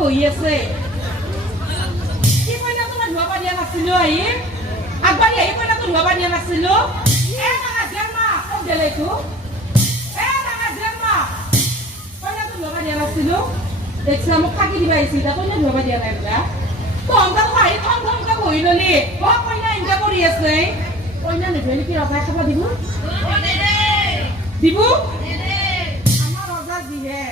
বহি আছে কি কইনা তোমার ধোয়া পানিয়া নাছিল আই আগবাড়ি আই কইনা তো ধোয়া পানিয়া নাছিল এ না জন্মা কম দেলাই তো এ না জন্মা কইনা তো ধোয়া পানিয়া নাছিল দেখছ মোক থাকি দিবা আইছি তা কইনা ধোয়া পানিয়া নাই না তো আমরা তো আই থম থম কা বহি ললি ও কইনা ইনকা কৰি আছে কইনা নেভেলি কি ৰজাই খাবা দিব দিব আমাৰ ৰজা দিহে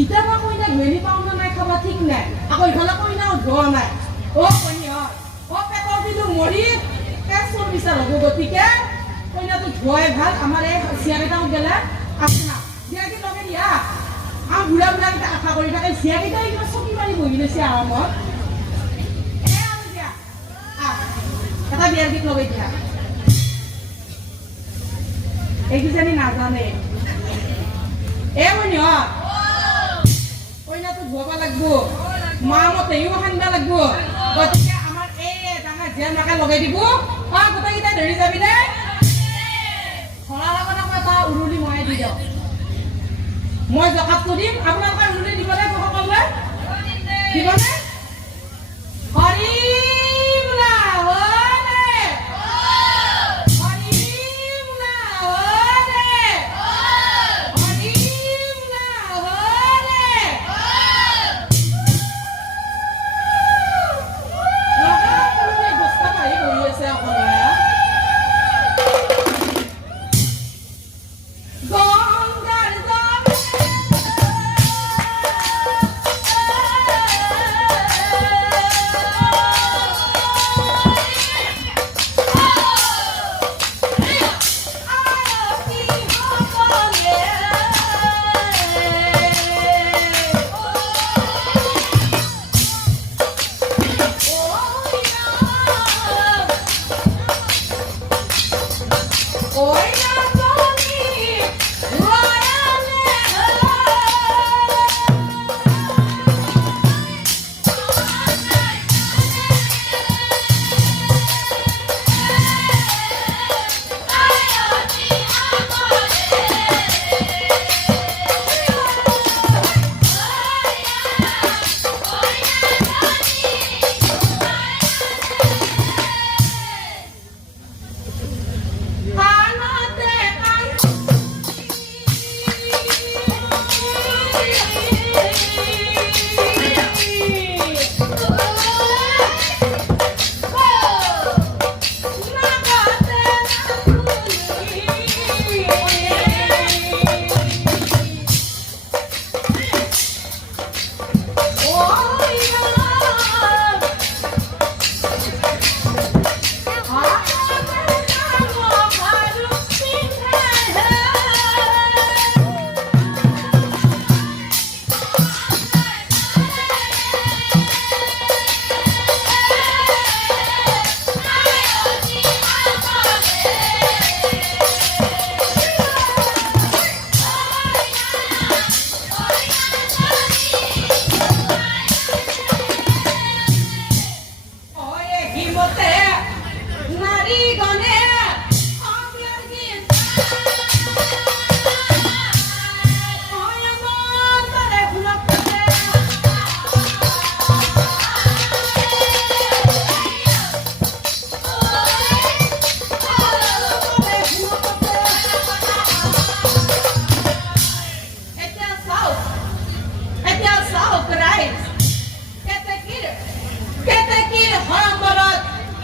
ইটা না কইনা ধুলি পাউনা নাই খাবা ঠিক নাই আকৌ ইফালে কইনা ধোৱা নাই ও কইনা ও পেটৰ দিলো মৰি কেছৰ বিচাৰ হ'ব গতিকে কইনা তো ধোৱাই ভাল আমাৰ এই সিয়াকেইটাও গেলে আছে না সিয়াকে লগে দিয়া আ বুঢ়া বুঢ়া কেইটা আশা কৰি থাকে সিয়াকেইটা কিবা চকী মাৰি বহি লৈছে আৰামত এ আৰু দিয়া এটা বিয়াৰ গীত লগাই দিয়া এইকেইজনী নাজানে এ কইনা কইনা তো ধোবা লাগব মা মতেও খান্দা লাগব গতিকে আমাৰ এই ডাঙৰ জিয়া মাকে লগাই দিব আ গোটেইকেইটা ধৰি যাবি দে খৰা লগতে কথা উৰুলি মই দি দিওঁ মই জকাত দিম আপোনালোকে উৰুলি দিবলে সকলোৱে দিবনে হৰি বোলা হৰে হৰি বোলা হৰে হৰি বোলা হৰে লগা বস্তা পাই বহি আছে অকলে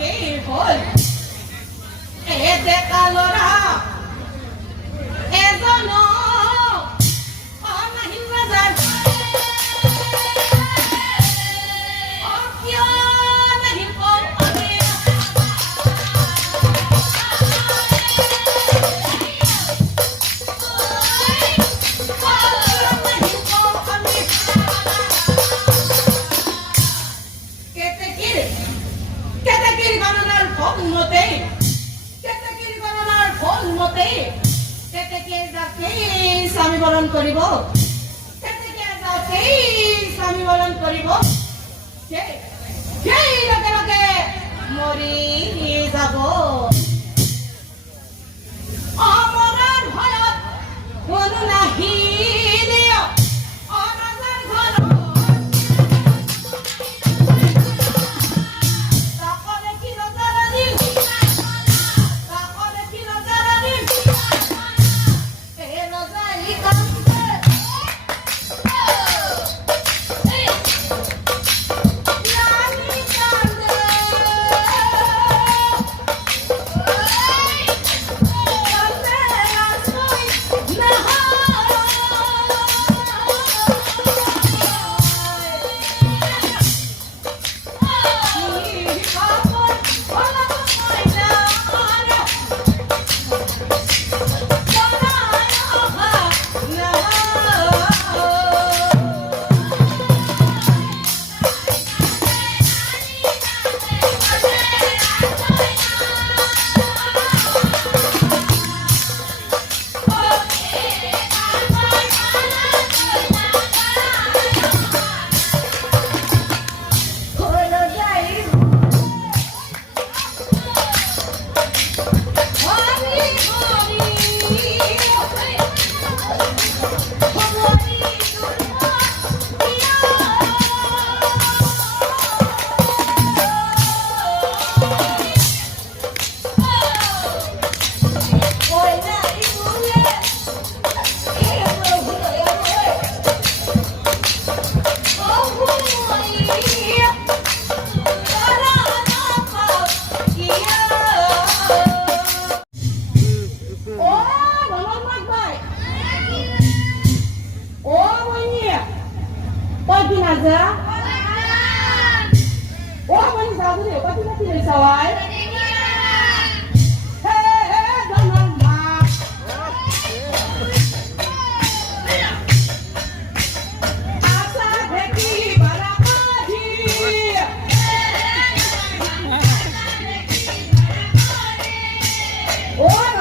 কে হল এ দেখালরা এজন অনাহিন রাজার অকিয় নাহিন কমে কেতেকির গণনার ফল মতে কেতেকির গণনার ফল মতে কেতেকে যাকে স্বামী বরণ করিব কেতেকে যাকে স্বামী বরণ করিব সেই লগে লগে মরি যাব অমরার ভয়ত কোনো নাহি অনাজার ঘর Oh!